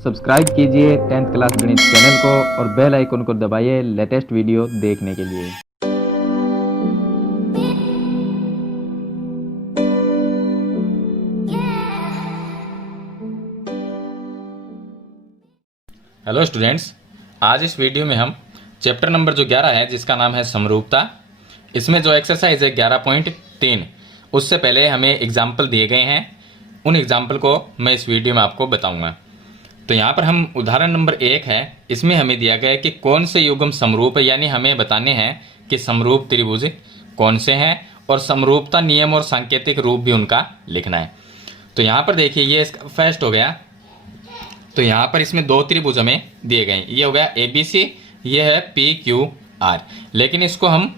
Subscribe कीजिए 10th class गणित channel को और बेल आइकन को दबाइए लेटेस्ट वीडियो देखने के लिए। हेलो स्टूडेंट्स, आज इस वीडियो में हम चैप्टर नंबर जो 11 है जिसका नाम है समरूपता, इसमें जो एक्सरसाइज है 11.3 उससे पहले हमें एग्जाम्पल दिए गए हैं। उन एग्जाम्पल को मैं इस वीडियो में आपको बताऊंगा। तो यहाँ पर हम उदाहरण नंबर 1 है, इसमें हमें दिया गया है कि कौन से युग्म समरूप है, यानी हमें बताने हैं कि समरूप त्रिभुज कौन से हैं और समरूपता नियम और सांकेतिक रूप भी उनका लिखना है। तो यहाँ पर देखिए ये इसका फर्स्ट हो गया। तो यहाँ पर इसमें दो त्रिभुज हमें दिए गए हैं, ये हो गया ABC, ये है PQR। लेकिन इसको हम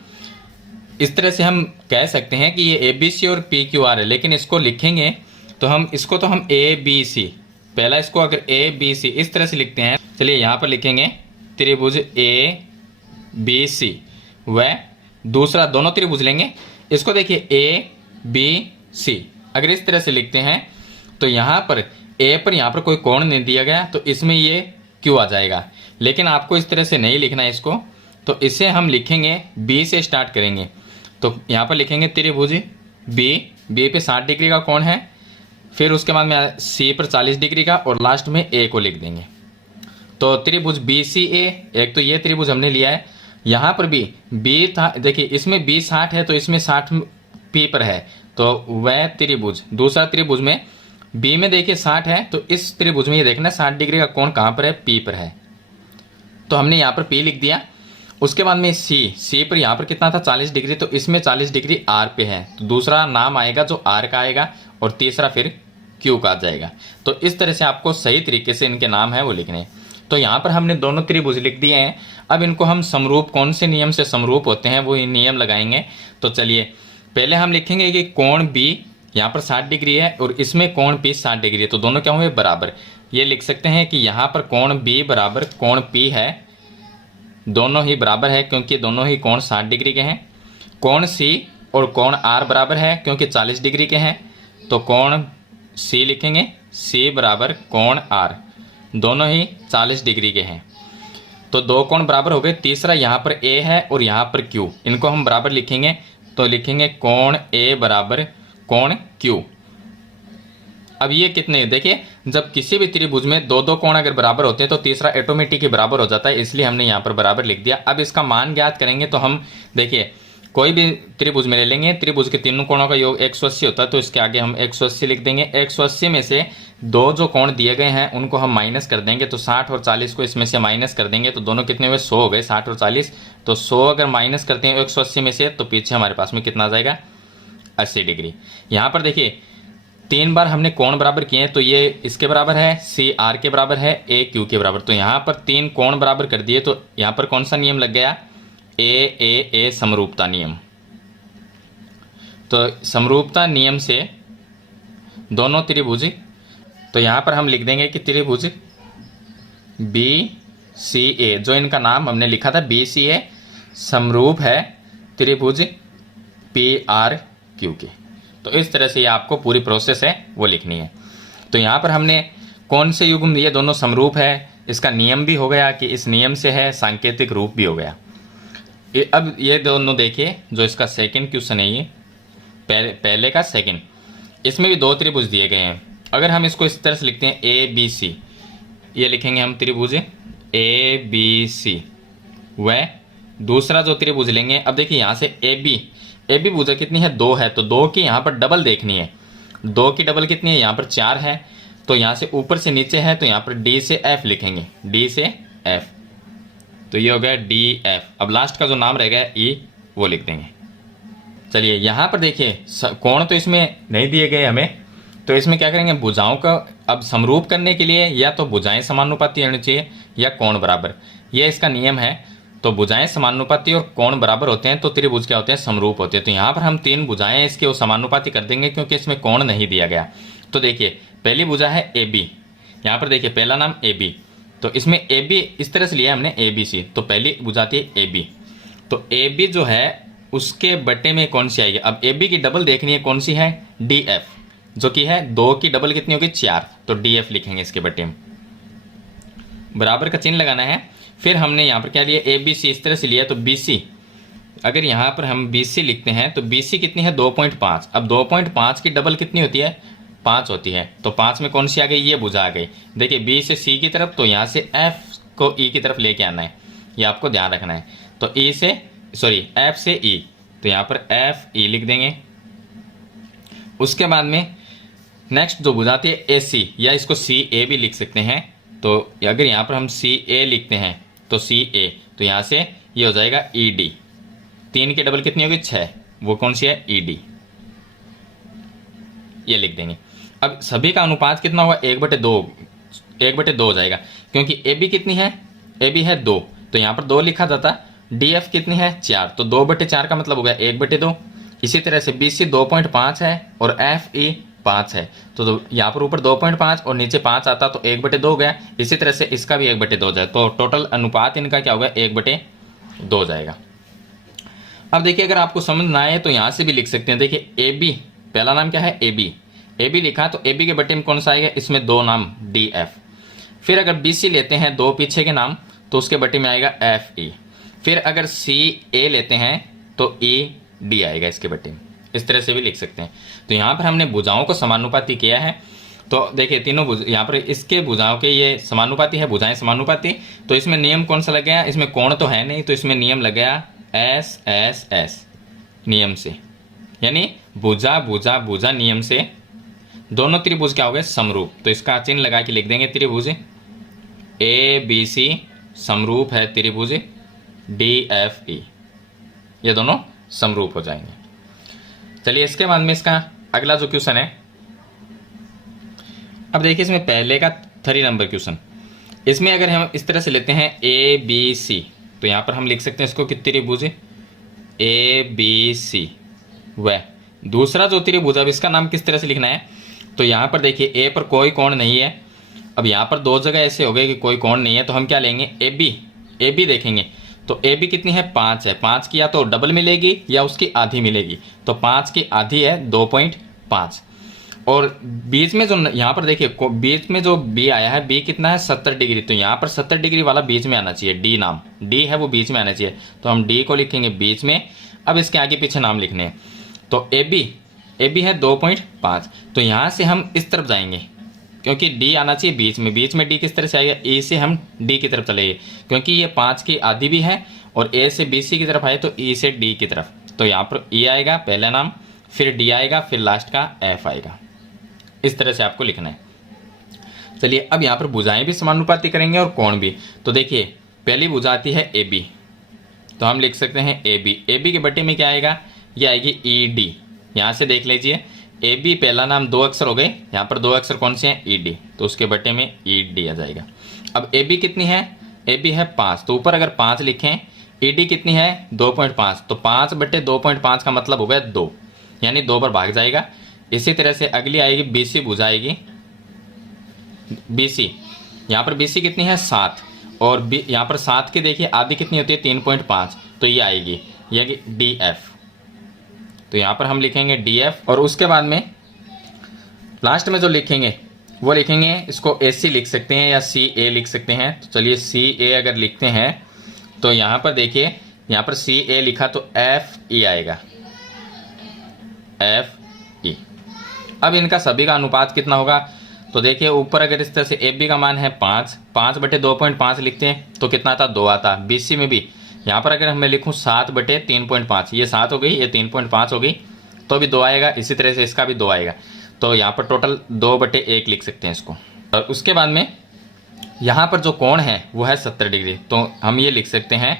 इस तरह से हम कह सकते हैं कि ये ABC और PQR है, लेकिन इसको लिखेंगे तो हम ABC, पहला इसको अगर ABC इस तरह से लिखते हैं। चलिए यहाँ पर लिखेंगे त्रिभुज ABC व दूसरा दोनों त्रिभुज लेंगे, इसको देखिए ABC अगर इस तरह से लिखते हैं तो यहाँ पर यहाँ पर कोई कोण नहीं दिया गया तो इसमें ये Q आ जाएगा। लेकिन आपको इस तरह से नहीं लिखना है इसको, तो इसे हम लिखेंगे B से स्टार्ट करेंगे। तो यहाँ पर लिखेंगे त्रिभुज B पे 60 डिग्री का कोण है, फिर उसके बाद में C पर 40 डिग्री का और लास्ट में A को लिख देंगे। तो त्रिभुज BCA, एक तो ये त्रिभुज हमने लिया है। यहाँ पर भी B था, देखिए इसमें B 60 है तो इसमें 60 P पर है, तो वह त्रिभुज दूसरा त्रिभुज में B में देखिए 60 है, तो इस त्रिभुज में ये देखना 60 डिग्री का कोण कहाँ पर है, P पर है, तो हमने यहाँ पर P लिख दिया। उसके बाद में C पर यहाँ पर कितना था 40 डिग्री, तो इसमें 40 डिग्री R पे है, तो दूसरा नाम आएगा जो R का आएगा और तीसरा फिर Q का आ जाएगा। तो इस तरह से आपको सही तरीके से इनके नाम है वो लिखने हैं। तो यहाँ पर हमने दोनों त्रिभुज लिख दिए हैं। अब इनको हम समरूप, कौन से नियम से समरूप होते हैं वो नियम लगाएंगे। तो चलिए पहले हम लिखेंगे कि कोण B यहाँ पर 60 डिग्री है और इसमें कोण P 60 डिग्री है, तो दोनों क्या हुए बराबर। ये लिख सकते हैं कि यहाँ पर कोण B बराबर कोण P है, दोनों ही बराबर है क्योंकि दोनों ही कोण 60 डिग्री के हैं। कोण C और कोण R बराबर है क्योंकि 40 डिग्री के हैं, तो कोण C लिखेंगे C बराबर कोण R, दोनों ही 40 डिग्री के हैं, तो दो कोण बराबर हो गए। तीसरा यहाँ पर A है और यहाँ पर Q, इनको हम बराबर लिखेंगे, तो लिखेंगे कोण A बराबर कोण Q। अब ये कितने, देखिए जब किसी भी त्रिभुज में दो दो कोण अगर बराबर होते हैं तो तीसरा ऑटोमेटिक ही बराबर हो जाता है, इसलिए हमने यहाँ पर बराबर लिख दिया। अब इसका मान ज्ञात करेंगे तो हम देखिए कोई भी त्रिभुज में ले लेंगे, त्रिभुज के तीनों कोणों का योग 180 होता है, तो इसके आगे हम 180 लिख देंगे। 180 में से दो जो कोण दिए गए हैं उनको हम माइनस कर देंगे, तो 60 और 40 को इसमें से माइनस कर देंगे, तो दोनों कितने हुए 100 हो गए, 60 और 40। तो 100 अगर माइनस करते हैं 180 में से तो पीछे हमारे पास में कितना आ जाएगा 80 डिग्री। यहाँ पर देखिए 3 बार हमने कोण बराबर किए हैं, तो ये इसके बराबर है, C R के बराबर है, A Q के बराबर। तो यहाँ पर 3 कोण बराबर कर दिए, तो यहाँ पर कौन सा नियम लग गया, A समरूपता नियम। तो समरूपता नियम से दोनों त्रिभुज, तो यहाँ पर हम लिख देंगे कि त्रिभुज BCA, जो इनका नाम हमने लिखा था BCA, समरूप है त्रिभुज PRQ के। तो इस तरह से ये आपको पूरी प्रोसेस है वो लिखनी है। तो यहाँ पर हमने कौन से युग्म ये दोनों समरूप है, इसका नियम भी हो गया कि इस नियम से है, सांकेतिक रूप भी हो गया। अब ये दोनों देखिए, जो इसका सेकंड क्वेश्चन है, ये पहले का सेकंड, इसमें भी दो त्रिभुज दिए गए हैं। अगर हम इसको इस तरह से लिखते हैं ABC, ये लिखेंगे हम त्रिभुज ABC व दूसरा जो त्रिभुज लेंगे, अब देखिए यहाँ से AB भुजा कितनी है 2 है, तो 2 की यहाँ पर डबल देखनी है, 2 की डबल कितनी है, यहाँ पर 4 है, तो यहाँ से ऊपर से नीचे है, तो यहाँ पर D से F लिखेंगे, D से F, तो ये हो गया DF। अब लास्ट का जो नाम रह गया E वो लिख देंगे। चलिए यहाँ पर देखिए कोण तो इसमें नहीं दिए गए हमें, तो इसमें क्या करेंगे, भुजाओं का अब समरूप करने के लिए या तो भुजाएं समानुपाती होनी चाहिए या कोण बराबर, ये इसका नियम है। तो भुजाएं समानुपाती और कोण बराबर होते हैं तो त्रिभुज क्या होते हैं, समरूप होते हैं। तो यहाँ पर हम 3 भुजाएं इसके वो समानुपाती कर देंगे क्योंकि इसमें कोण नहीं दिया गया। तो देखिए पहली भुजा है AB, यहाँ पर देखिए पहला नाम AB, तो इसमें AB इस तरह से लिया हमने ABC, तो पहली भुजा थी AB, तो AB जो है उसके बटे में कौन सी आएगी, अब AB की डबल देखनी है, कौन सी है, DF, जो कि है 2 की डबल कितनी होगी 4, तो DF लिखेंगे इसके बटे में। बराबर का चिन्ह लगाना है। फिर हमने यहाँ पर क्या लिया, ए बी सी इस तरह से लिया, तो बी सी, अगर यहाँ पर हम बी सी लिखते हैं तो बी सी कितनी है 2.5। अब 2.5 की डबल कितनी होती है 5 होती है, तो 5 में कौन सी आ गई, ये भुजा आ गई। देखिए बी से सी की तरफ, तो यहाँ से एफ को ई की तरफ लेके आना है, ये आपको ध्यान रखना है। तो ई से एफ से ई, तो यहाँ पर एफ ई लिख देंगे। उसके बाद में नेक्स्ट जो भुजा आती है ए सी, या इसको सी ए भी लिख सकते हैं। तो अगर यहाँ पर हम सी ए लिखते हैं तो सी ए, तो यहाँ से ये हो जाएगा ई डी। 3 की डबल कितनी होगी 6, वो कौन सी है ई डी, ये लिख देंगे। अब सभी का अनुपात कितना होगा 1/2, 1/2 हो जाएगा, क्योंकि ए बी कितनी है, ए बी है 2, तो यहाँ पर 2 लिखा जाता। डी एफ कितनी है 4, तो 2/4 का मतलब हो गया 1/2। इसी तरह से बी सी 2.5 है और एफ ई 5 है, तो यहाँ पर ऊपर 2.5 और नीचे 5 आता, तो 1/2 हो गया। इसी तरह से इसका भी 1/2 हो जाए, तो टोटल अनुपात इनका क्या होगा 1/2 हो जाएगा। अब देखिए अगर आपको समझ ना आए तो यहाँ से भी लिख सकते हैं। देखिए ए बी, पहला नाम क्या है ए बी, ए बी लिखा तो ए बी के बटे में कौन सा आएगा, इसमें 2 नाम डी एफ। फिर अगर बी सी लेते हैं 2 पीछे के नाम, तो उसके बटे में आएगा एफ ई। फिर अगर सी ए लेते हैं तो ई डी आएगा इसके बटे में, इस तरह से भी लिख सकते हैं। तो यहाँ पर हमने भुजाओं को समानुपाती किया है। तो देखिए तीनों यहाँ पर इसके भुजाओं के ये समानुपाती है, भुजाएं समानुपाती। तो इसमें नियम कौन सा लग गया, इसमें कोण तो है नहीं, तो इसमें नियम लग गया एस एस एस नियम से, यानी भुजा भुजा भुजा नियम से दोनों त्रिभुज क्या हो गए समरूप। तो इसका चिन्ह लगा के लिख देंगे त्रिभुज ए बी सी समरूप है त्रिभुज डी एफ ई, ये दोनों समरूप हो जाएंगे। चलिए इसके बाद में इसका अगला जो क्वेश्चन है, अब देखिए इसमें पहले का 3 नंबर क्वेश्चन, इसमें अगर हम इस तरह से लेते हैं ए बी सी, तो यहाँ पर हम लिख सकते हैं इसको कि त्रिभुज ए बी सी। वह दूसरा जो त्रिभुज, अब इसका नाम किस तरह से लिखना है, तो यहाँ पर देखिए ए पर कोई कोण नहीं है। अब यहाँ पर 2 जगह ऐसे हो गए कि कोई कोण नहीं है, तो हम क्या लेंगे ए बी देखेंगे। तो ए बी कितनी है 5 है, 5 की या तो डबल मिलेगी या उसकी आधी मिलेगी, तो 5 की आधी है 2.5। और बीच में जो यहाँ पर देखिए बीच में जो बी आया है, बी कितना है 70 डिग्री, तो यहाँ पर 70 डिग्री वाला बीच में आना चाहिए, डी नाम डी है वो बीच में आना चाहिए, तो हम डी को लिखेंगे बीच में। अब इसके आगे पीछे नाम लिखने हैं, तो ए बी है 2.5, तो यहाँ से हम इस तरफ जाएंगे क्योंकि डी आना चाहिए बीच में डी किस तरह से आएगा, ए से हम डी की तरफ चलेंगे क्योंकि ये 5 की आधी भी है, और ए से बी सी की तरफ आए तो ई से डी की तरफ, तो यहाँ पर ई आएगा पहला नाम, फिर डी आएगा, फिर लास्ट का एफ आएगा। इस तरह से आपको लिखना है। चलिए अब यहाँ पर भुजाएं भी समानुपाती करेंगे और कोण भी। तो देखिए पहली भुजा आती है ए बी, तो हम लिख सकते हैं ए बी के बटे में क्या आएगा, ये आएगी ई डी। यहाँ से देख लीजिए ए बी पहला नाम 2 अक्षर हो गए, यहाँ पर 2 अक्षर कौन से हैं ई डी, तो उसके बटे में ई डी आ जाएगा। अब ए बी कितनी है, ए बी है 5, तो ऊपर अगर 5 लिखें, ई डी कितनी है 2.5, तो 5/2.5 का मतलब हो गया 2, यानी 2 पर भाग जाएगा। इसी तरह से अगली आएगी बी सी भुजा आएगी बी सी, यहाँ पर बी सी कितनी है 7, और यहाँ पर 7 की देखिए आधी कितनी होती है 3.5, तो ये आएगी ये डी एफ। तो यहाँ पर हम लिखेंगे डी एफ, और उसके बाद में लास्ट में जो लिखेंगे वो लिखेंगे, इसको ए सी लिख सकते हैं या सी ए लिख सकते हैं। तो चलिए सी ए अगर लिखते हैं तो यहाँ पर देखिए, यहाँ पर सी ए लिखा तो एफ ई आएगा, एफ ई। अब इनका सभी का अनुपात कितना होगा, तो देखिए ऊपर अगर इस तरह से ए बी का मान है 5/2.5 लिखते हैं तो कितना आता 2 आता। बी सी में भी यहाँ पर अगर मैं लिखूँ 7/3.5, ये 7 हो गई, ये 3.5 हो गई, तो भी 2 आएगा। इसी तरह से इसका भी 2 आएगा, तो यहाँ पर टोटल 2/1 लिख सकते हैं इसको। और उसके बाद में यहाँ पर जो कोण है वो है 70 डिग्री, तो हम ये लिख सकते हैं।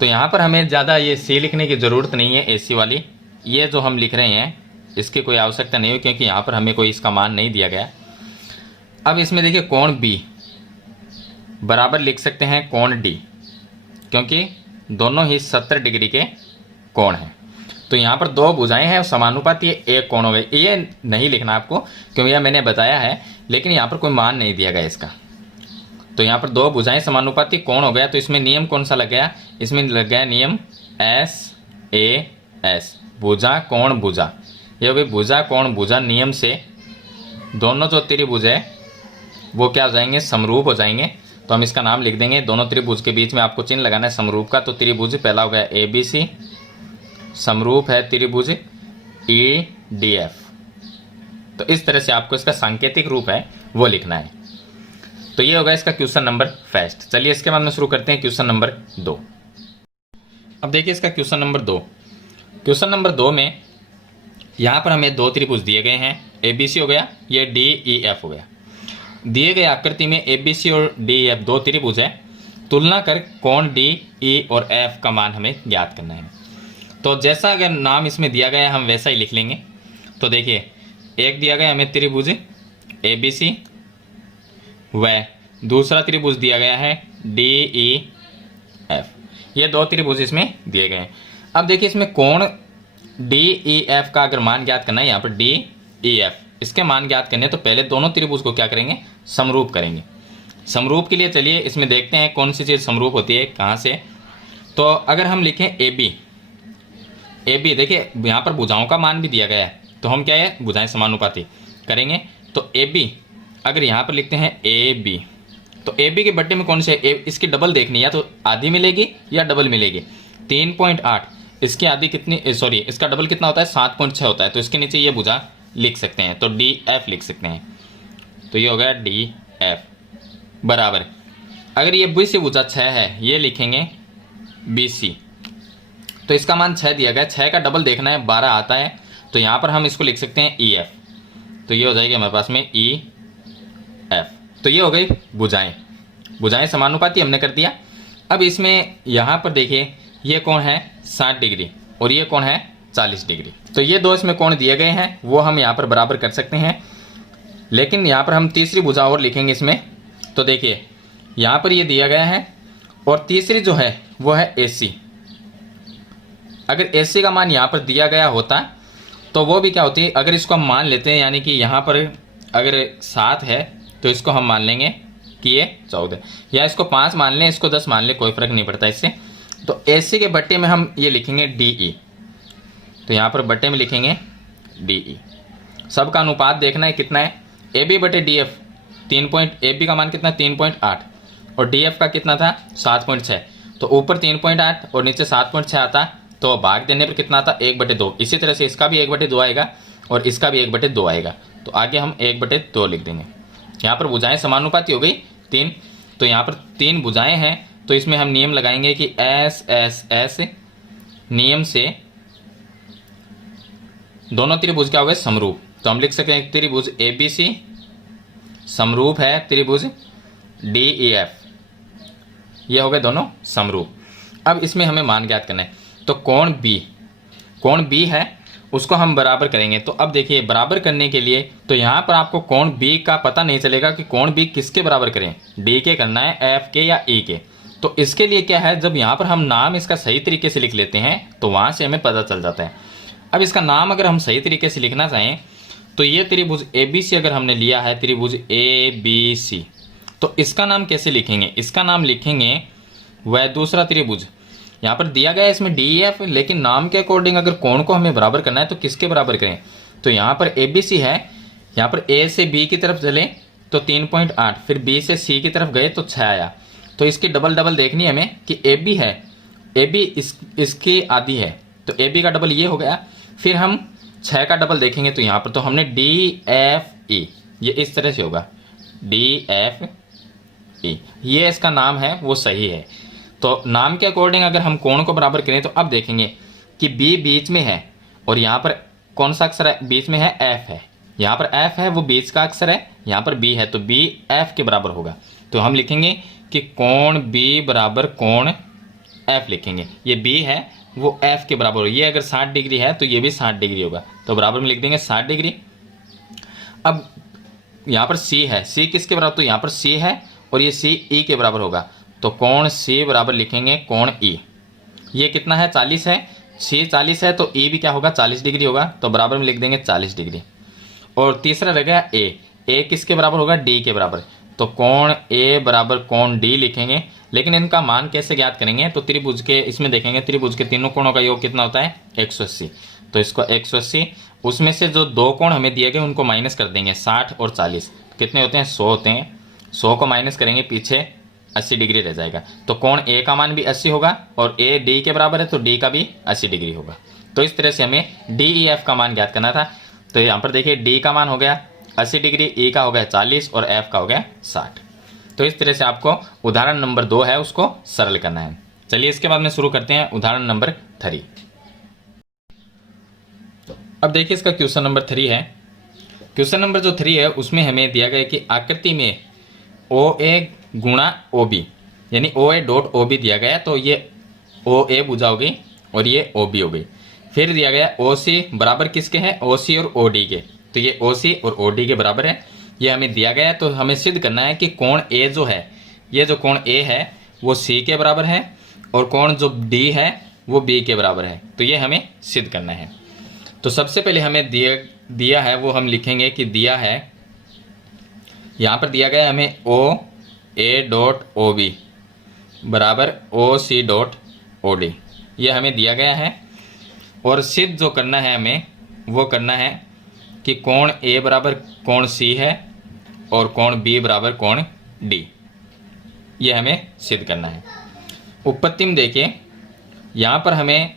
तो यहाँ पर हमें ज़्यादा ये सी लिखने की ज़रूरत नहीं है, ए सी वाली ये जो हम लिख रहे हैं इसकी कोई आवश्यकता नहीं हो, क्योंकि यहाँ पर हमें कोई इसका मान नहीं दिया गया। अब इसमें देखिए कोण बी बराबर लिख सकते हैं कोण डी, क्योंकि दोनों ही 70 डिग्री के कोण हैं। तो यहाँ पर 2 भुजाएं हैं समानुपाती, एक कोण हो गए। ये नहीं लिखना आपको क्योंकि यह मैंने बताया है, लेकिन यहाँ पर कोई मान नहीं दिया गया इसका। तो यहाँ पर 2 भुजाएं समानुपाती कोण हो गया, तो इसमें नियम कौन सा लग गया, इसमें लग गया नियम एस ए एस, भुजा कोण भुजा। ये हो गई भुजा कोण भुजा नियम से दोनों जो त्रिभुज है वो क्या हो जाएंगे समरूप हो जाएंगे। तो हम इसका नाम लिख देंगे। दोनों त्रिभुज के बीच में आपको चिन्ह लगाना है समरूप का। तो त्रिभुज पहला हो गया ABC, समरूप है त्रिभुज EDF। तो इस तरह से आपको इसका सांकेतिक रूप है वो लिखना है। तो ये होगा इसका क्वेश्चन नंबर फर्स्ट। चलिए इसके बाद में शुरू करते हैं क्वेश्चन नंबर 2। अब देखिए इसका क्वेश्चन नंबर 2। क्वेश्चन नंबर 2 में यहाँ पर हमें दो त्रिभुज दिए गए हैं, ABC हो गया, ये DEF हो गया। दिए गए आकृति में ABC और DEF दो त्रिभुज है। तुलना कर कोण DE और F का मान हमें ज्ञात करना है। तो जैसा अगर नाम इसमें दिया गया है हम वैसा ही लिख लेंगे। तो देखिए एक दिया गया हमें त्रिभुज ABC व दूसरा त्रिभुज दिया गया है DEF। ये दो त्रिभुज इसमें दिए गए हैं। अब देखिए इसमें कोण DEF का अगर मान ज्ञात करना है, यहाँ पर DEF इसके मान ज्ञात करने तो पहले दोनों त्रिभुज को क्या करेंगे, समरूप करेंगे। समरूप के लिए चलिए इसमें देखते हैं कौन सी चीज़ समरूप होती है कहाँ से। तो अगर हम लिखें AB देखिए यहाँ पर भुजाओं का मान भी दिया गया है, तो हम क्या है भुजाएं समानुपाती करेंगे। तो AB अगर यहाँ पर लिखते हैं AB, तो AB के बट्टे में कौन से इसकी डबल देखनी है, या तो आधी मिलेगी या डबल मिलेगी। 3.8 इसकी आधी कितनी, सॉरी इसका डबल कितना होता है 7.6 होता है। तो इसके नीचे ये भुजा लिख सकते हैं, तो DF लिख सकते हैं। तो ये हो गया DF बराबर, अगर ये BC भुजा 6 है ये लिखेंगे BC। तो इसका मान 6 दिया गया, 6 का डबल देखना है 12 आता है। तो यहाँ पर हम इसको लिख सकते हैं EF। तो ये हो जाएगी हमारे पास में EF। तो ये हो गई भुजाएं समानुपाती हमने कर दिया। अब इसमें यहाँ पर देखिए ये कोण है 60 डिग्री और ये कोण है 40 डिग्री। तो ये दो इसमें कोण दिए गए हैं वो हम यहाँ पर बराबर कर सकते हैं। लेकिन यहाँ पर हम तीसरी भुजा और लिखेंगे इसमें। तो देखिए यहाँ पर ये दिया गया है और तीसरी जो है वो है AC। अगर AC का मान यहाँ पर दिया गया होता तो वो भी क्या होती है, अगर इसको हम मान लेते हैं, यानी कि यहाँ पर अगर 7 है तो इसको हम मान लेंगे कि ये 14, या इसको 5 मान लें, इसको 10 मान लें, कोई फ़र्क नहीं पड़ता इससे। तो AC के बट्टे में हम ये लिखेंगे DE। तो यहाँ पर बट्टे में लिखेंगे DE। सबका अनुपात देखना है कितना है, AB बटे DF AB का मान कितना 3.8 और DF का कितना था 7.6। तो ऊपर 3.8 और नीचे 7.6 आता, तो भाग देने पर कितना आता 1/2। इसी तरह से इसका भी 1/2 आएगा और इसका भी 1/2 आएगा। तो आगे हम 1/2 लिख देंगे। यहाँ पर भुजाएं समानुपाती हो गई 3। तो यहाँ पर 3 भुजाएं हैं, तो इसमें हम नियम लगाएंगे कि S नियम से दोनों त्रिभुज क्या हो गए समरूप। तो हम लिख सकते हैं त्रिभुज ABC समरूप है त्रिभुज DEF। ये हो गए दोनों समरूप। अब इसमें हमें मान ज्ञात करना है। तो कोण B है उसको हम बराबर करेंगे। तो अब देखिए बराबर करने के लिए तो यहाँ पर आपको कोण B का पता नहीं चलेगा कि कोण B किसके बराबर करें, D के करना है, F के या E के। तो इसके लिए क्या है, जब यहाँ पर हम नाम इसका सही तरीके से लिख लेते हैं तो वहाँ से हमें पता चल जाता है। अब इसका नाम अगर हम सही तरीके से लिखना चाहें तो ये त्रिभुज ABC अगर हमने लिया है त्रिभुज ABC, तो इसका नाम कैसे लिखेंगे, इसका नाम लिखेंगे वह दूसरा त्रिभुज। यहाँ पर दिया गया है इसमें DEF, लेकिन नाम के अकॉर्डिंग अगर कोण को हमें बराबर करना है तो किसके बराबर करें। तो यहाँ पर ABC है, यहाँ पर A से B की तरफ चले तो 3.8, फिर B से C की तरफ गए तो 6 आया। तो इसकी डबल देखनी है हमें कि AB है, AB इसकी आधी है, तो AB का डबल ये हो गया। फिर हम 6 का डबल देखेंगे तो यहाँ पर तो हमने DFE, ये इस तरह से होगा DFE, ये इसका नाम है वो सही है। तो नाम के अकॉर्डिंग अगर हम कोण को बराबर करें तो अब देखेंगे कि B बीच में है और यहाँ पर कौन सा अक्षर है बीच में है, F है। यहाँ पर F है वो बीच का अक्षर है, यहाँ पर B है तो B F के बराबर होगा। तो हम लिखेंगे कि कोण B बराबर कोण F लिखेंगे। ये B है वो F के बराबर होगा। ये अगर 60 डिग्री है तो ये भी 60 डिग्री होगा, तो बराबर में लिख देंगे 60 डिग्री। अब यहाँ पर C है, C किसके बराबर, तो यहाँ पर C है और ये C E के बराबर होगा। तो कोण C बराबर लिखेंगे कोण E। ये कितना है 40 है, C 40 है तो E भी क्या होगा 40 डिग्री होगा, तो बराबर में लिख देंगे 40 डिग्री। और तीसरा रह गया A किसके बराबर होगा, D के बराबर। तो कोण A बराबर कोण D लिखेंगे। लेकिन इनका मान कैसे ज्ञात करेंगे, तो त्रिभुज के इसमें देखेंगे त्रिभुज के तीनों कोणों का योग कितना होता है 180। तो इसको 180, उसमें से जो दो कोण हमें दिए गए उनको माइनस कर देंगे 60 और 40, कितने होते हैं 100 होते हैं। 100 को माइनस करेंगे पीछे 80 डिग्री रह जाएगा। तो कोण ए का मान भी 80 होगा और ए डी के बराबर है तो डी का भी 80 डिग्री होगा। तो इस तरह से हमें डी ई एफ का मान ज्ञात करना था। तो यहाँ पर देखिए डी का मान हो गया 80 डिग्री, ई का हो गया 40 और एफ का हो गया 60। तो इस तरह से आपको उदाहरण नंबर 2 है उसको सरल करना है। चलिए इसके बाद में शुरू करते हैं उदाहरण नंबर 3। अब देखिए इसका क्वेश्चन नंबर 3 है। क्वेश्चन नंबर जो 3 है उसमें हमें दिया गया कि आकृति में ओ ए गुणा ओ बी यानी ओ ए डॉट ओ बी दिया गया है। तो ये ओ ए भुजा होगी और ये ओ बी हो गई। फिर दिया गया ओ सी बराबर किसके हैं, ओ सी और ओ डी के। तो ये ओ सी और ओ डी के बराबर है, ये हमें दिया गया है। तो हमें सिद्ध करना है कि कोण ए जो है, ये जो कोण ए है वो सी के बराबर है और कोण जो डी है वो बी के बराबर है। तो ये हमें सिद्ध करना है। तो सबसे पहले हमें दिया है वो हम लिखेंगे कि दिया है, यहाँ पर दिया गया है हमें ओ ए डॉट ओ बी बराबर ओ सी डॉट ओ डी, ये हमें दिया गया है। और सिद्ध जो करना है हमें वो करना है कि कोण ए बराबर कोण सी है और कोण बी बराबर कोण डी, ये हमें सिद्ध करना है। उत्पत्ति में देखिए यहाँ पर हमें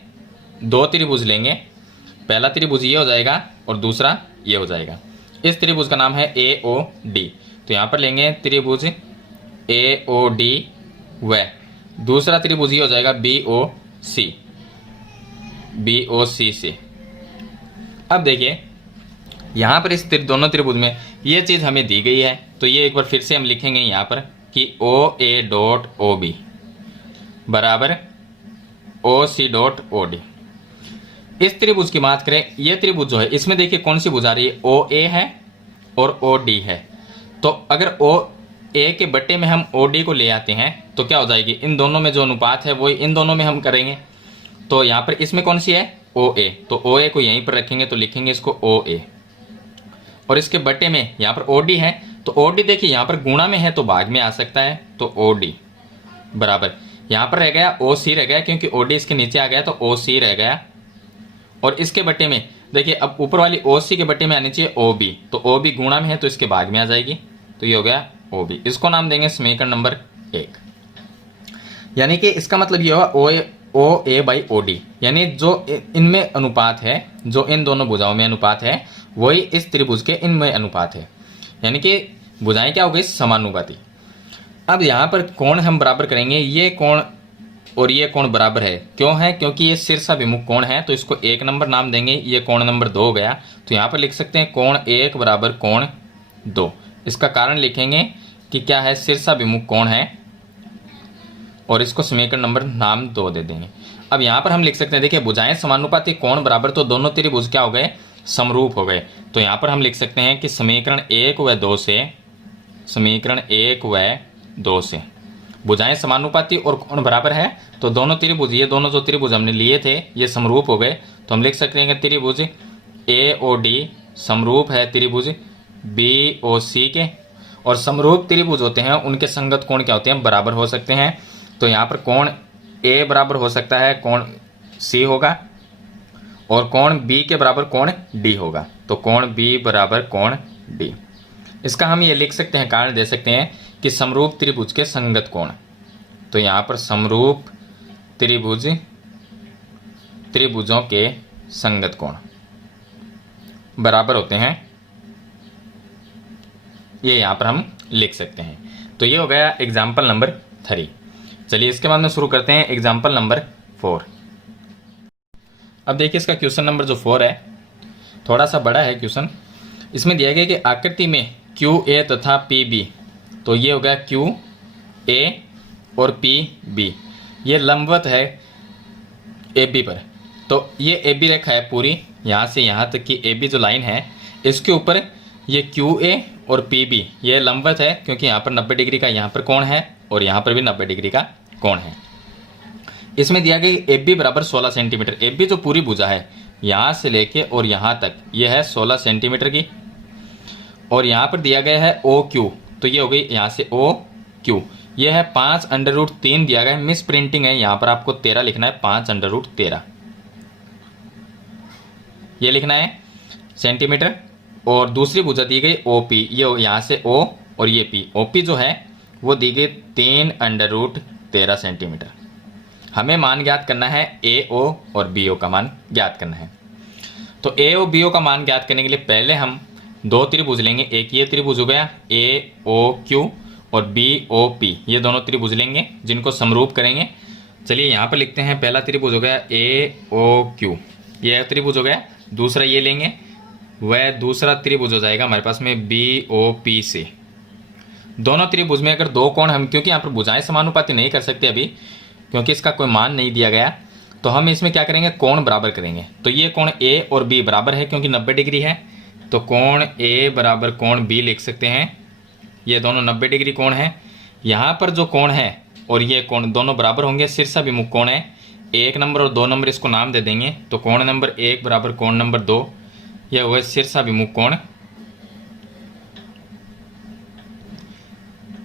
दो त्रिभुज लेंगे, पहला त्रिभुज ये हो जाएगा और दूसरा ये हो जाएगा। इस त्रिभुज का नाम है ए ओ डी। तो यहाँ पर लेंगे त्रिभुज ए ओ डी व दूसरा त्रिभुज ये हो जाएगा बी ओ सी से। अब देखिए यहाँ पर इस दोनों त्रिभुज में ये चीज़ हमें दी गई है। तो ये एक बार फिर से हम लिखेंगे यहाँ पर कि ओ ए डॉट ओ बी बराबर ओ सी डॉट ओ डी। इस त्रिभुज की बात करें, ये त्रिभुज जो है इसमें देखिए कौन सी भुजा आ रही है, ओ ए है और ओ डी है। तो अगर ओ ए के बट्टे में हम ओ डी को ले आते हैं तो क्या हो जाएगी, इन दोनों में जो अनुपात है वो इन दोनों में हम करेंगे। तो यहाँ पर इसमें कौन सी है, ओ ए। तो ओ ए को यहीं पर रखेंगे तो लिखेंगे इसको ओ ए, और इसके बट्टे में यहाँ पर ओ डी है। तो ओ डी देखिए यहाँ पर गुणा में है तो भाग में आ सकता है, तो ओ डी बराबर यहाँ पर रह गया ओ सी रह गया, क्योंकि ओ डी इसके नीचे आ गया तो ओ सी रह गया। और इसके बट्टे में देखिए अब ऊपर वाली ओ सी के बट्टे में आनी चाहिए ओ बी, तो ओ बी गुणा में है तो इसके भाग में आ जाएगी। तो ये हो गया ओ बी। इसको नाम देंगे समीकरण नंबर 1। यानी कि इसका मतलब ये हुआ ओ ए बाई ओ डी, यानी जो इनमें अनुपात है, जो इन दोनों भुजाओं में अनुपात है वही इस त्रिभुज के इनमें अनुपात है। यानी कि भुजाएं क्या हो गई, समानुपाती। अब यहाँ पर कोण हम बराबर करेंगे, ये कोण और ये कोण बराबर है। क्यों है, क्योंकि ये शीर्षाभिमुख कोण है तो इसको 1 नंबर नाम देंगे। ये कोण नंबर 2 हो गया। तो यहाँ पर लिख सकते हैं कोण 1 बराबर कोण 2। इसका कारण लिखेंगे कि क्या है, शीर्षाभिमुख कोण है, और इसको समीकरण नंबर नाम 2 दे देंगे। अब यहाँ पर हम लिख सकते हैं, देखिए भुजाएं समानुपाती कोण बराबर, तो दोनों त्रिभुज क्या हो गए, समरूप हो गए। तो यहाँ पर हम लिख सकते हैं कि समीकरण 1 व 2 से भुजाएं समानुपाती और कोण बराबर है, तो दोनों त्रिभुज, ये दोनों जो त्रिभुज हमने लिए थे ये समरूप हो गए। तो हम लिख सकते हैं कि त्रिभुज ए ओ डी समरूप है त्रिभुज बी ओ सी के, और समरूप त्रिभुज होते हैं उनके संगत कोण क्या होते हैं, बराबर हो सकते हैं। तो यहाँ पर कोण ए बराबर हो सकता है कोण सी होगा, और कोण बी के बराबर कोण डी होगा। तो कोण बी बराबर कोण डी। इसका हम ये लिख सकते हैं, कारण दे सकते हैं कि समरूप त्रिभुज के संगत कोण। तो यहाँ पर समरूप त्रिभुजों के संगत कोण बराबर होते हैं, ये यहाँ पर हम लिख सकते हैं। तो ये हो गया एग्जाम्पल नंबर 3। चलिए इसके बाद में शुरू करते हैं एग्जाम्पल नंबर 4। अब देखिए इसका क्वेश्चन नंबर जो 4 है थोड़ा सा बड़ा है क्वेश्चन। इसमें दिया गया कि आकृति में क्यू ए तथा पी बी, तो ये हो गया क्यू ए और पी बी, ये लंबवत है ए बी पर। तो ये ए बी रेखा है पूरी, यहाँ से यहाँ तक की ए बी जो लाइन है, इसके ऊपर ये क्यू ए और पी बी ये लंबवत है, क्योंकि यहाँ पर 90 डिग्री का यहाँ पर कोण है और यहाँ पर भी 90 डिग्री का कोण है। इसमें दिया गया ए बी बराबर 16 सेंटीमीटर। ए बी जो पूरी भुजा है यहाँ से लेके और यहाँ तक ये है 16 सेंटीमीटर की, और यहाँ पर दिया गया है ओ क्यू, तो ये हो गई यहाँ से ओ क्यू, ये है 5√3 दिया गया है। मिस प्रिंटिंग है, यहाँ पर आपको 13 लिखना है, 5√13 ये लिखना है सेंटीमीटर। और दूसरी भुजा दी गई ओ पी, ये यहाँ से ओ और ये पी, ओ पी जो है वो दी गई 3√13 सेंटीमीटर। हमें मान ज्ञात करना है ए ओ और बी ओ का मान ज्ञात करना है। तो ए ओ बी ओ का मान ज्ञात करने के लिए पहले हम दो त्रिभुज लेंगे। एक ये त्रिभुज हो गया ए ओ क्यू और बी ओ पी, ये दोनों त्रिभुज लेंगे जिनको समरूप करेंगे। चलिए यहाँ पर लिखते हैं, पहला त्रिभुज हो गया ए ओ क्यू, ये त्रिभुज हो गया। दूसरा ये लेंगे, वह दूसरा त्रिभुज हो जाएगा हमारे पास में बी ओ पी से। दोनों त्रिभुज में अगर दो कोण हम, क्योंकि यहाँ पर भुजाएं समानुपाती नहीं कर सकते अभी क्योंकि इसका कोई मान नहीं दिया गया, तो हम इसमें क्या करेंगे, कोण बराबर करेंगे। तो ये कोण ए और बी बराबर है क्योंकि 90 डिग्री है, तो कोण ए बराबर कोण बी लिख सकते हैं। ये दोनों 90 डिग्री कोण है। यहाँ पर जो कोण है और ये कोण दोनों बराबर होंगे, शीर्षाभिमुख कोण है। 1 नंबर और 2 नंबर इसको नाम दे देंगे, तो कोण नंबर 1 बराबर कोण नंबर 2, यह हुआ शीर्षाभिमुख कोण।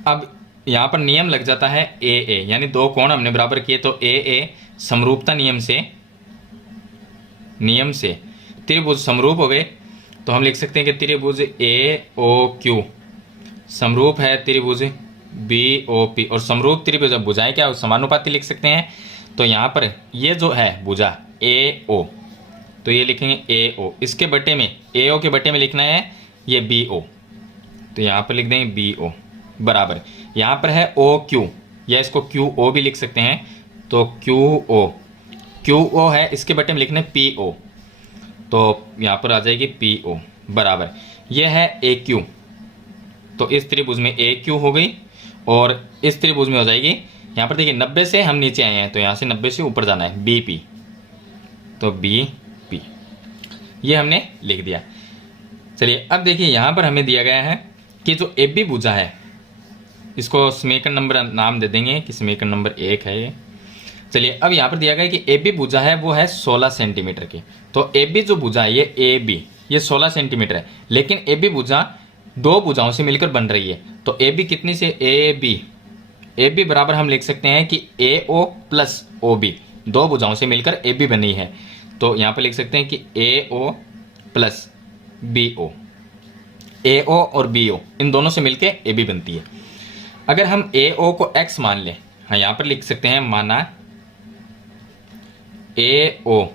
अब यहाँ पर नियम लग जाता है ए ए, यानी दो कोण हमने बराबर किए, तो ए ए समरूपता नियम से त्रिभुज समरूप हो गए। तो हम लिख सकते हैं कि त्रिभुज ए ओ क्यू समरूप है त्रिभुज बी ओ पी, और समरूप त्रिभुज अब भुजाएं क्या समानुपाती लिख सकते हैं। तो यहाँ पर ये जो है भुजा ए ओ, तो ये लिखेंगे ए ओ, इसके बटे में ए ओ के बटे में लिखना है ये बी ओ, तो यहाँ पर लिख देंगे बी ओ बराबर, यहाँ पर है ओ क्यू, या इसको क्यू ओ भी लिख सकते हैं। तो क्यू ओ है, इसके बटे में लिखना है पी ओ, तो यहाँ पर आ जाएगी पी ओ बराबर, यह है ए क्यू। तो इस त्रिभुज में ए क्यू हो गई और इस त्रिभुज में हो जाएगी, यहाँ पर देखिए 90 से हम नीचे आए हैं तो यहाँ से 90 से ऊपर जाना है, बी पी, तो बी पी ये हमने लिख दिया। चलिए अब देखिए यहाँ पर हमें दिया गया है कि जो ए बी भुजा है, इसको समीकरण नंबर नाम दे देंगे कि समीकरण नंबर 1 है ये। चलिए अब यहाँ पर दिया गया है कि ए बी भुजा है वो है 16 सेंटीमीटर की। तो ए बी जो भुजा है ये ए बी, ये 16 सेंटीमीटर है, लेकिन ए बी भुजा दो भुजाओं से मिलकर बन रही है। तो ए बी कितनी से, ए बी बराबर हम लिख सकते हैं कि ए ओ प्लस ओ बी, दो भुजाओं से मिलकर ए बी बनी है। तो यहाँ पर लिख सकते हैं कि ए O plus B O, A ओ और बी ओ इन दोनों से मिलकर ए बी बनती है। अगर हम ए ओ को x मान लें, हाँ यहाँ पर लिख सकते हैं माना ए ओ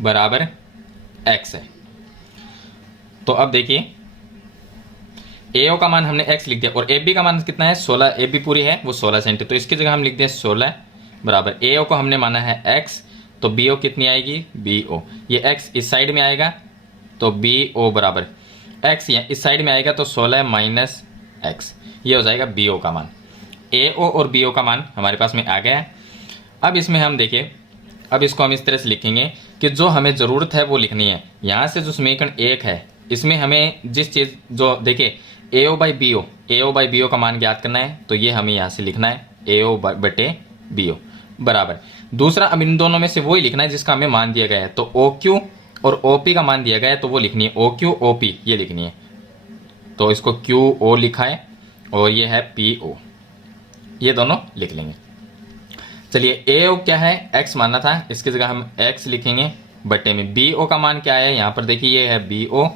बराबर x है। तो अब देखिए ए ओ का मान हमने x लिख दिया और ए बी का मान कितना है 16, ए बी पूरी है वो 16 सेंटी, तो इसकी जगह हम लिख दें 16 बराबर ए ओ को हमने माना है x, तो बी ओ कितनी आएगी बी ओ, ये x इस साइड में आएगा तो बी ओ बराबर x इस साइड में आएगा तो 16 माइनस x, ये हो जाएगा बी ओ का मान। ए ओ और बी ओ का मान हमारे पास में आ गया है। अब इसमें हम देखिए, अब इसको हम इस तरह से लिखेंगे कि जो हमें ज़रूरत है वो लिखनी है। यहाँ से जो समीकरण 1 है इसमें हमें जिस चीज़ जो देखिए A O by B O, A O by B O का मान ज्ञात करना है, तो ये हमें यहाँ से लिखना है ए ओ बटे बी ओ बराबर। दूसरा अब इन दोनों में से वही लिखना है जिसका हमें मान दिया गया है, तो ओ क्यू और ओ पी का मान दिया गया है तो वो लिखनी है ओ क्यू ओ पी, ये लिखनी है। तो इसको क्यू ओ लिखा है और ये है पी ओ, ये दोनों लिख लेंगे। चलिए ए ओ क्या है, x मानना था, इसकी जगह हम x लिखेंगे बटे में बी ओ का मान क्या है, यहाँ पर देखिए ये है बी ओ,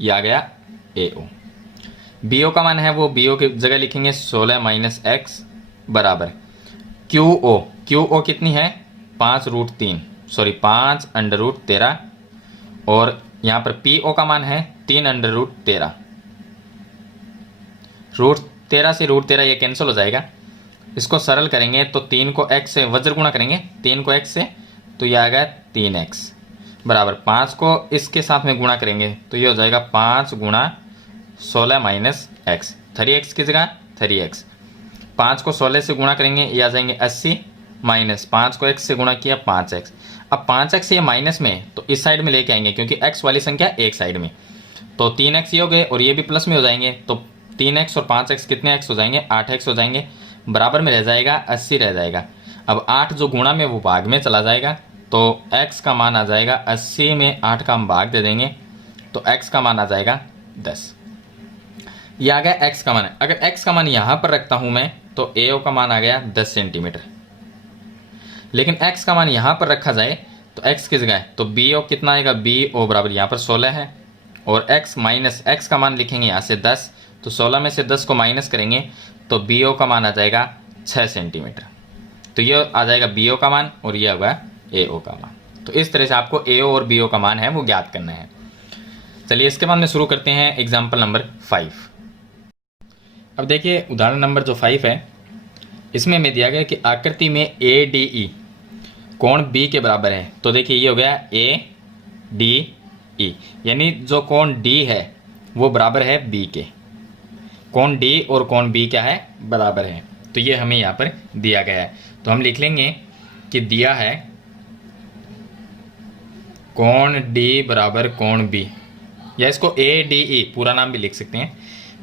ये आ गया ए ओ। बी ओ का मान है वो बी ओ की जगह लिखेंगे 16 माइनस x बराबर क्यू ओ कितनी है 5√13 और यहाँ पर पी ओ का मान है 3√13, √13 से √13 ये कैंसिल हो जाएगा। इसको सरल करेंगे तो 3 को x से वज्र गुणा करेंगे, 3 को x से तो ये आ गया 3x बराबर 5 को इसके साथ में गुणा करेंगे तो ये हो जाएगा 5 गुणा 16 माइनस x, 3x की जगह 3x, 5 को 16 से गुणा करेंगे ये आ जाएंगे 80 माइनस 5 को x से गुणा किया 5x। अब 5x ये माइनस में तो इस साइड में लेके आएंगे क्योंकि x वाली संख्या एक साइड में, तो 3x ये हो गए और ये भी प्लस में हो जाएंगे, तो 3x और 5x कितने x हो जाएंगे 8x हो जाएंगे, बराबर में रह जाएगा 80 रह जाएगा। अब 8 जो गुणा में वो भाग में चला जाएगा तो x का मान आ जाएगा 80 में 8 का हम भाग दे देंगे तो x का मान आ जाएगा 10, ये आ गया x का मान। अगर x का मान यहाँ पर रखता हूँ मैं तो ए ओ का मान आ गया 10 सेंटीमीटर, लेकिन x का मान यहाँ पर रखा जाए तो x की जगह तो बी ओ कितना आएगा बी ओ बराबर यहाँ पर 16 है और x माइनस x का मान लिखेंगे यहाँ से 10, तो तो 16 में से 10 को माइनस करेंगे तो BO का मान आ जाएगा 6 सेंटीमीटर। तो ये आ जाएगा BO का मान और ये होगा AO का मान। तो इस तरह से आपको AO और BO का मान है वो ज्ञात करना है। चलिए इसके बाद में शुरू करते हैं एग्जाम्पल नंबर 5। अब देखिए उदाहरण नंबर जो 5 है, इसमें हमें दिया गया कि आकृति में ADE कोण B के बराबर है। तो देखिए ये हो गया ADE, यानी जो कोण D है वो बराबर है B के। कोण D और कोण B क्या है, बराबर है। तो ये हमें यहाँ पर दिया गया है। तो हम लिख लेंगे कि दिया है कोण D बराबर कोण B, या इसको ADE पूरा नाम भी लिख सकते हैं।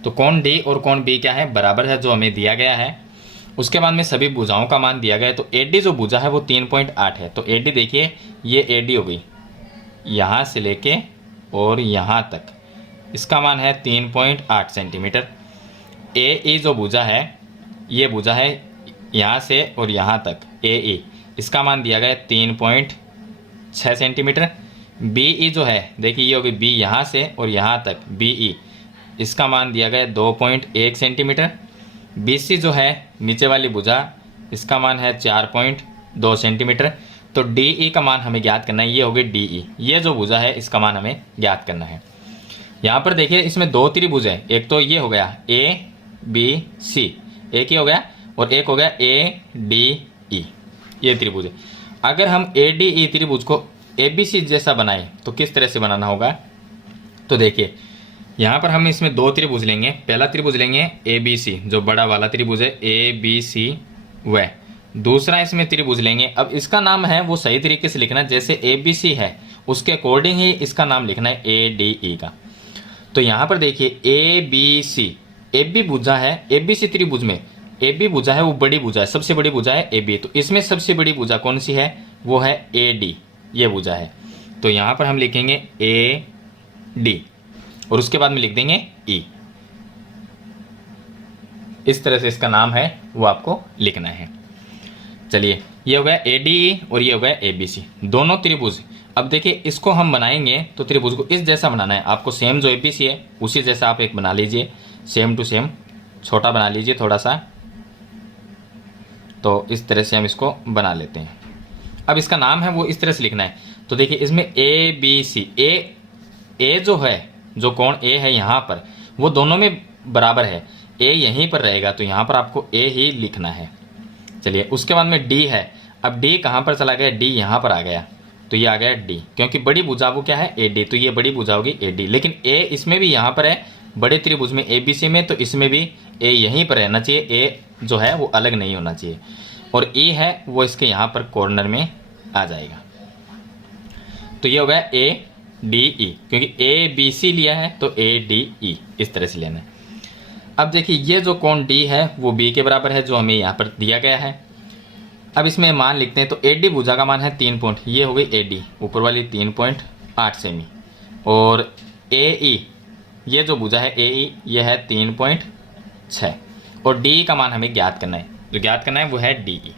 तो कोण D और कोण B क्या है, बराबर है, जो हमें दिया गया है। उसके बाद में सभी भुजाओं का मान दिया गया है। तो AD जो भुजा है वो 3.8 है। तो AD देखिए ये AD हो गई, यहाँ से लेके और यहाँ तक, इसका मान है 3.8 सेंटीमीटर। AE जो भुजा है, ये भुजा है यहाँ से और यहाँ तक, AE, इसका मान दिया गया है 3.6 सेंटीमीटर। BE जो है देखिए ये होगी B यहाँ से और यहाँ तक, BE, इसका मान दिया गया है 2.1 सेंटीमीटर। BC जो है नीचे वाली भुजा, इसका मान है 4.2 सेंटीमीटर। तो DE का मान हमें ज्ञात करना है, ये होगी DE, ये जो भुजा है इसका मान हमें ज्ञात करना है। यहाँ पर देखिए इसमें दो त्रिभुज है, एक तो ये हो गया ABC, एक ही हो गया, और एक हो गया ADE, ये त्रिभुज है। अगर हम ADE त्रिभुज को ABC जैसा बनाए तो किस तरह से बनाना होगा, तो देखिए यहाँ पर हम इसमें दो त्रिभुज लेंगे। पहला त्रिभुज लेंगे ABC, जो बड़ा वाला त्रिभुज है ABC, वह दूसरा इसमें त्रिभुज लेंगे। अब इसका नाम है वो सही तरीके से लिखना है, जैसे ABC है उसके अकॉर्डिंग ही इसका नाम लिखना है ADE का। तो यहाँ पर देखिए ABC, AB भुजा है, ABC त्रिभुज में AB भुजा है वो बड़ी भुजा है, सबसे बड़ी भुजा है AB। तो इसमें सबसे बड़ी भुजा कौन सी है, वो है AD, ये भुजा है। तो यहाँ पर हम लिखेंगे AD और उसके बाद में लिख देंगे E। इस तरह से इसका नाम है वो आपको लिखना है। चलिए ये हो गया ADE और ये हो गया ABC, दोनों त्रिभुज। अब देखिए इसको हम बनाएंगे तो त्रिभुज को इस जैसा बनाना है आपको, सेम जो ABC है उसी जैसा आप एक बना लीजिए, सेम टू सेम, छोटा बना लीजिए थोड़ा सा। तो इस तरह से हम इसको बना लेते हैं। अब इसका नाम है वो इस तरह से लिखना है। तो देखिए इसमें ABC, A जो है, जो कोण A है यहाँ पर, वो दोनों में बराबर है। A यहीं पर रहेगा तो यहाँ पर आपको A ही लिखना है। चलिए उसके बाद में D है। अब D कहाँ पर चला गया, D यहाँ पर आ गया, तो ये आ गया D, क्योंकि बड़ी भुजा वो क्या है AD, तो ये बड़ी भुजा होगी AD। लेकिन A इसमें भी यहाँ पर है, बड़े त्रिभुज में ABC में, तो इसमें भी A यहीं पर रहना चाहिए, A जो है वो अलग नहीं होना चाहिए। और E है वो इसके यहाँ पर कॉर्नर में आ जाएगा। तो ये हो गया ADE, क्योंकि ABC लिया है तो ADE इस तरह से लेना है। अब देखिए ये जो कोण D है वो B के बराबर है, जो हमें यहाँ पर दिया गया है। अब इसमें मान लिखते हैं। तो AD भुजा का मान है 3 पॉइंट, ये हो गई AD ऊपर वाली 3.8 सेमी, और AE ये जो भुजा है AE ये है 3.6, और DE का मान हमें ज्ञात करना है। जो ज्ञात करना है वो है DE।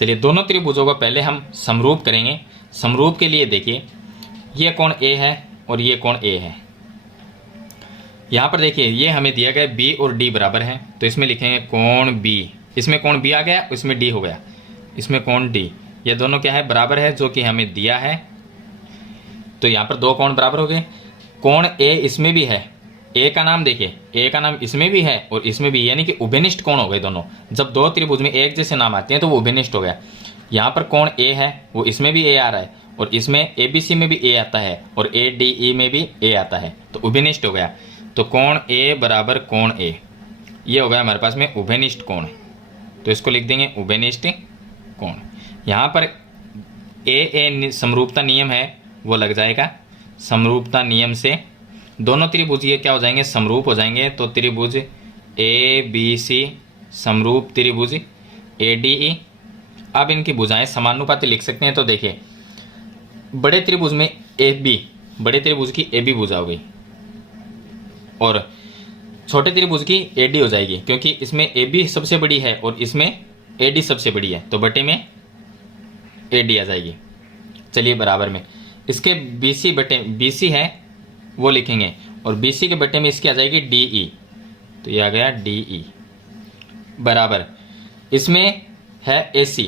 चलिए दोनों त्रिभुजों को पहले हम समरूप करेंगे। समरूप के लिए देखिए ये कोण A है और ये कोण A है। यहाँ पर देखिए ये हमें दिया गया B और D बराबर है, तो इसमें लिखेंगे कोण B। इसमें कोण B आ गया, इसमें D हो गया, इसमें कोण D, ये दोनों क्या है, बराबर है, जो कि हमें दिया है। तो यहाँ पर दो कोण बराबर हो गए। कोण A इसमें भी है, A का नाम देखिए, A का नाम इसमें भी है और इसमें भी, यानी कि उभयनिष्ठ कोण हो गए दोनों। जब दो त्रिभुज में एक जैसे नाम आते हैं तो वो उभयनिष्ठ हो गया। यहाँ पर कोण A है वो इसमें भी A आ रहा है, और इसमें ABC में भी A आता है, और ADE में भी A आता है, तो उभयनिष्ठ हो गया। तो कोण A बराबर कोण A, ये हो गया हमारे पास में उभयनिष्ठ कोण। तो इसको लिख देंगे उभयनिष्ठ कोण। यहाँ पर AA समरूपता नियम है वो लग जाएगा। समरूपता नियम से दोनों त्रिभुज ये क्या हो जाएंगे, समरूप हो जाएंगे। तो त्रिभुज ABC समरूप त्रिभुज ADE। अब इनकी भुजाएं समानुपाती लिख सकते हैं। तो देखिए बड़े त्रिभुज में AB, बड़े त्रिभुज की AB भुजा हो गई, और छोटे त्रिभुज की AD हो जाएगी, क्योंकि इसमें AB सबसे बड़ी है और इसमें AD सबसे बड़ी है, तो बटे में AD आ जाएगी। चलिए बराबर में इसके BC बटे BC है वो लिखेंगे, और BC के बटे में इसकी आ जाएगी DE। तो ये आ गया DE बराबर इसमें है AC,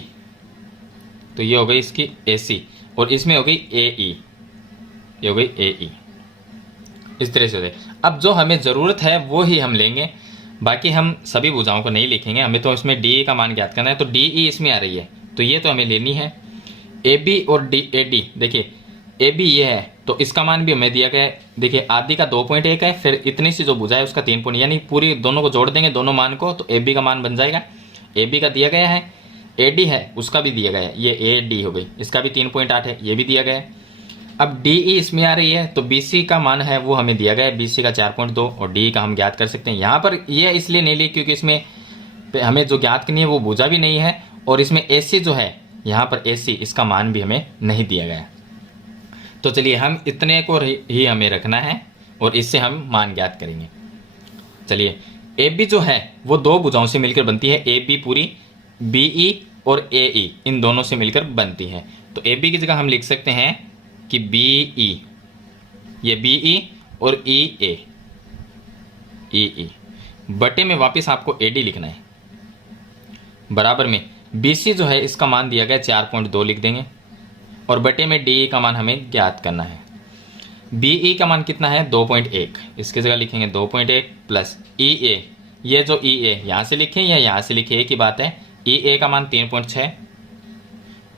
तो ये हो गई इसकी AC और इसमें हो गई AE, ये हो गई AE। इस तरह से हो जाए। अब जो हमें ज़रूरत है वो ही हम लेंगे, बाकी हम सभी भुजाओं को नहीं लिखेंगे, हमें तो इसमें DE का मान ज्ञात करना है। तो DE इसमें आ रही है तो ये तो हमें लेनी है। AB और AD, देखिए AB ये है तो इसका मान भी हमें दिया गया है। देखिए आदि का 2.1 है, फिर इतनी सी जो भुजा है उसका 3 पॉइंट, यानी पूरी दोनों को जोड़ देंगे दोनों मान को, तो AB का मान बन जाएगा। AB का दिया गया है, AD है उसका भी दिया गया है, ये AD हो गई, इसका भी 3.8 है, ये भी दिया गया है। अब DE इसमें आ रही है तो BC का मान है वो हमें दिया गया है, BC का 4.2 और DE का हम ज्ञात कर सकते हैं। यहाँ पर ये इसलिए नहीं ली क्योंकि इसमें हमें जो ज्ञात करनी है वो भुजा भी नहीं है, और इसमें AC जो है यहाँ पर AC इसका मान भी हमें नहीं दिया गया है। तो चलिए हम इतने को ही हमें रखना है और इससे हम मान ज्ञात करेंगे। चलिए AB जो है वो दो भुजाओं से मिलकर बनती है, AB पूरी, BE और AE इन दोनों से मिलकर बनती है। तो AB की जगह हम लिख सकते हैं कि BE, ये BE और EA, बटे में वापस आपको AD लिखना है, बराबर में BC जो है इसका मान दिया गया 4.2 लिख देंगे, और बटे में DE का मान हमें ज्ञात करना है। BE का मान कितना है 2.1, इसकी जगह लिखेंगे 2.1 प्लस EA, ये जो EA यहाँ से लिखें या यहाँ से लिखें एक ही बात है, EA का मान 3.6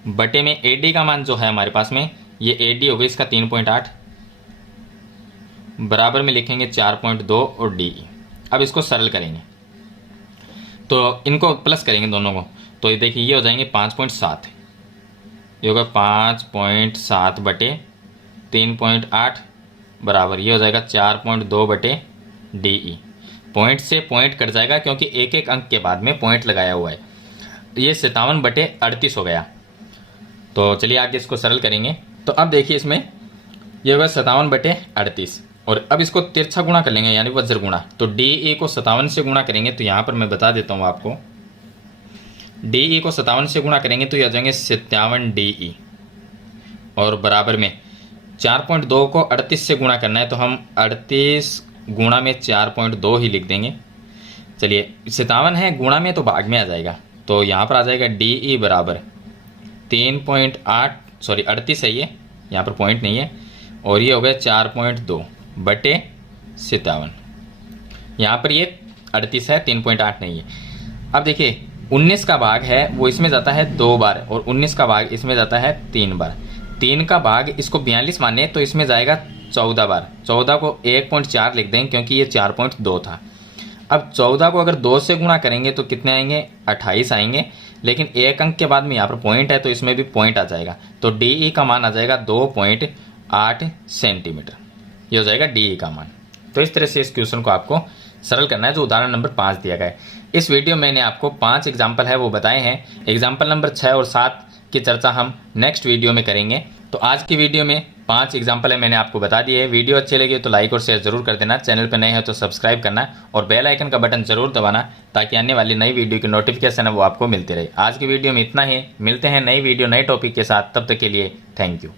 बटे में AD का मान जो है हमारे पास में ये AD हो गई इसका 3.8, बराबर में लिखेंगे 4.2 और DE। अब इसको सरल करेंगे तो इनको प्लस करेंगे दोनों को, तो ये देखिए ये हो जाएंगे 5.7, ये होगा 5.7 बटे 3.8 बराबर ये हो जाएगा 4.2 बटे DE। पॉइंट से पॉइंट कट जाएगा क्योंकि एक एक अंक के बाद में पॉइंट लगाया हुआ है, ये 57 बटे 38 हो गया। तो चलिए आगे इसको सरल करेंगे। तो अब देखिए इसमें ये होगा 57 बटे 38, और अब इसको तिरछा गुणा कर लेंगे यानी वज्र गुणा, तो DE को 57 से गुणा करेंगे, तो यहाँ पर मैं बता देता हूँ आपको, DE को 57 से गुणा करेंगे तो ये आ जाएंगे 57 DE, और बराबर में 4.2 को 38 से गुणा करना है तो हम 38 गुणा में 4.2 ही लिख देंगे। चलिए 57 है गुणा में तो भाग में आ जाएगा, तो यहाँ पर आ जाएगा DE बराबर 3.8 सॉरी 38 है ये, यहाँ पर पॉइंट नहीं है, और ये हो गया 4.2 बटे 57, यहाँ पर ये 38 है 3.8 नहीं है। अब देखिए 19 का भाग है वो इसमें जाता है 2 बार, और 19 का भाग इसमें जाता है 3 बार। 3 का भाग इसको 42 माने तो इसमें जाएगा 14 बार, 14 को 1.4 लिख देंगे क्योंकि ये 4.2 था। अब 14 को अगर 2 से गुणा करेंगे तो कितने आएंगे 28 आएंगे, लेकिन एक अंक के बाद में यहाँ पर पॉइंट है तो इसमें भी पॉइंट आ जाएगा, तो DE का मान आ जाएगा 2.8 सेंटीमीटर, ये हो जाएगा DE का मान। तो इस तरह से इस क्वेश्चन को आपको सरल करना है जो उदाहरण नंबर 5 दिया गया है। इस वीडियो में मैंने आपको 5 एग्जाम्पल है वो बताए हैं, एग्जाम्पल नंबर 6 और 7 की चर्चा हम नेक्स्ट वीडियो में करेंगे। तो आज की वीडियो में 5 एग्जाम्पल है मैंने आपको बता दिए। वीडियो अच्छी लगी तो लाइक और शेयर जरूर कर देना, चैनल पर नए हैं तो सब्सक्राइब करना और बेल आइकन का बटन जरूर दबाना ताकि आने वाली नई वीडियो की नोटिफिकेशन है वो आपको मिलती रहे। आज की वीडियो में इतना ही, मिलते हैं नई वीडियो नए टॉपिक के साथ, तब तक के लिए थैंक यू।